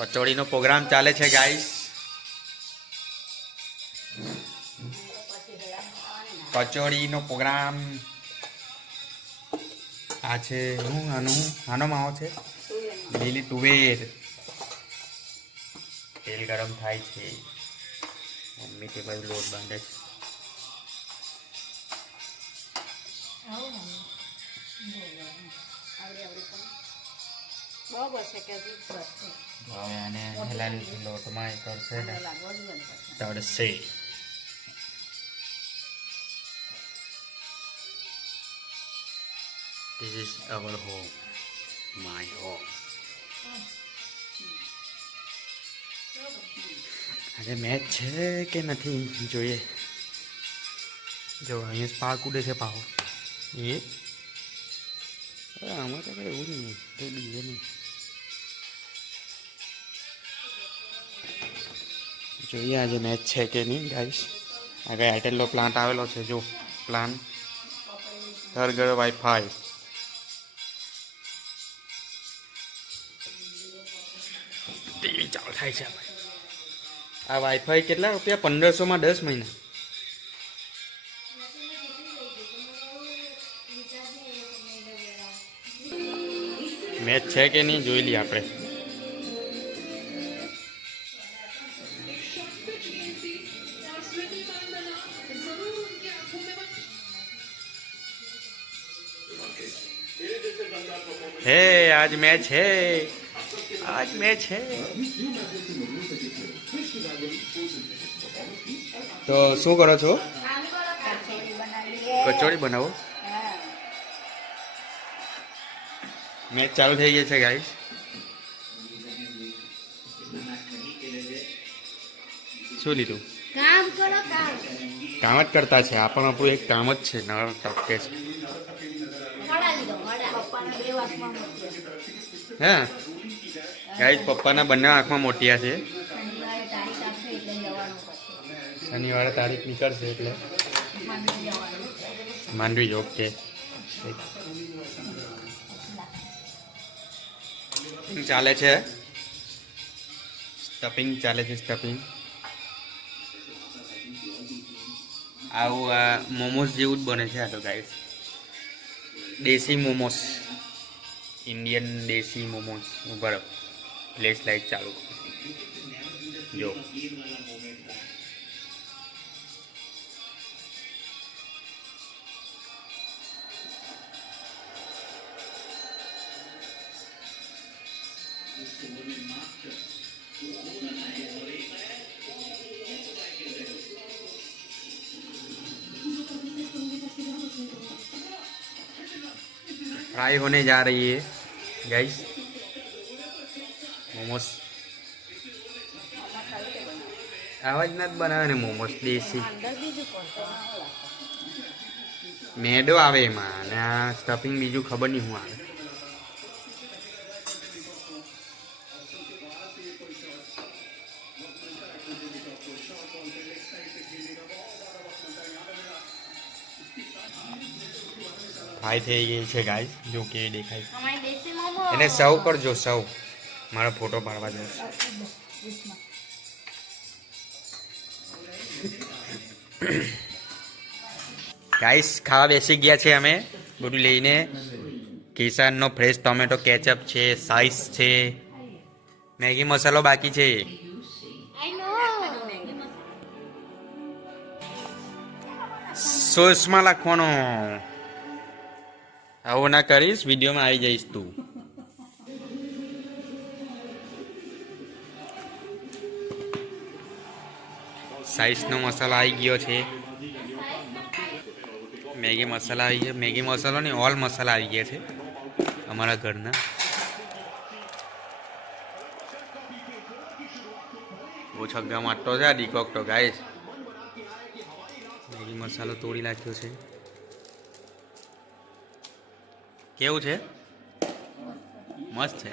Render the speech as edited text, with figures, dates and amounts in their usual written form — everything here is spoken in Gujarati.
કચોડીનો પ્રોગ્રામ ચાલે છે ગાઈસ. કચોડીનો પ્રોગ્રામ આ છે. હું આનો માવો છે લીલી તુવેર. તેલ ગરમ થાય છે. મમ્મી તે બધું લોટ બાંધે છે. હવે આને હેલાની લોટમાં એ કરશે ને તળશે. This is our home, my home. આજે મેચ છે કે નથી જોઈએ. જો અહીંયા પાક ઉડે છે પાહો એ આમાં તો એવું નહીં તો બીજે નહીં. જોઈએ આજે મેચ છે કે નહીં ગાઈસ. આગળ એરટેલનો પ્લાન્ટ આવેલો છે. જો પ્લાન ઘર ઘર વાઈફાઈ. ચાલુ થાય છે. આ વાઈફાઈ કેટલા રૂપિયા? 1500માં 10 મહિના. મેચ છે કે નહીં જોઈ લઈએ આપણે. હે આજ મેચ છે. आज मैच है. तो શું કરો છો? કચોડી બનાવો. મેચ ચાલુ થઈ ગઈ છે ગાઈસ. શું લીધું? કામ કરો. કામ જ કરતા છે. આ પણ આપણું એક કામ જ છે. નળ ટપકે છે. હા ગાઈસ પપ્પાના બંને આંખમાં મોટિયા છે. શનિવારે તારીખ નીકળશે એટલે માંડવી. ઓકે ચાલે છે. સ્ટફિંગ ચાલે છે. સ્ટફિંગ આવું આ મોમોસ જેવું જ બને છે. આ તો ગાઈસ દેશી મોમોસ. ઇન્ડિયન દેશી મોમોસ. બરાબર. ફ્લેશ લાઈટ ચાલુ જો. फ्राई होने जा रही है गाइस मोमोस. आवाज न बनावे ने मोमोस देसी મેદો આવે એમાં અને આ સ્ટફિંગ બીજું ખબર નહીં શું આવે. ફ્રાઈ થઈ ગઈ છે ગાઈસ. જો કેવી દેખાય. એને સર્વ કરજો. સર્વ મારો ફોટો પાડવા જશે. ગાઈસ ખાવા બેસી ગયા છે અમે બધું લઈને. કિસાનનો ફ્રેશ ટોમેટો કેચઅપ છે. સાઈસ છે. મેગી મસાલો બાકી છે. સોસમાં લખવાનો. આવું ના કરીશ વિડીયોમાં આવી જઈશ તું. સાઈસનો મસાલો આવી ગયો છે. મેગી મસાલા આવી ગયા. મેગી મસાલો નહીં ઓલ મસાલા આવી ગયા છે અમારા ઘરના. બહુ છગ્ગા માટો છે આ ડીકોક્ટો ગાઈસ. મેગી મસાલો તોડી નાખ્યો છે. કેવું છે? મસ્ત છે.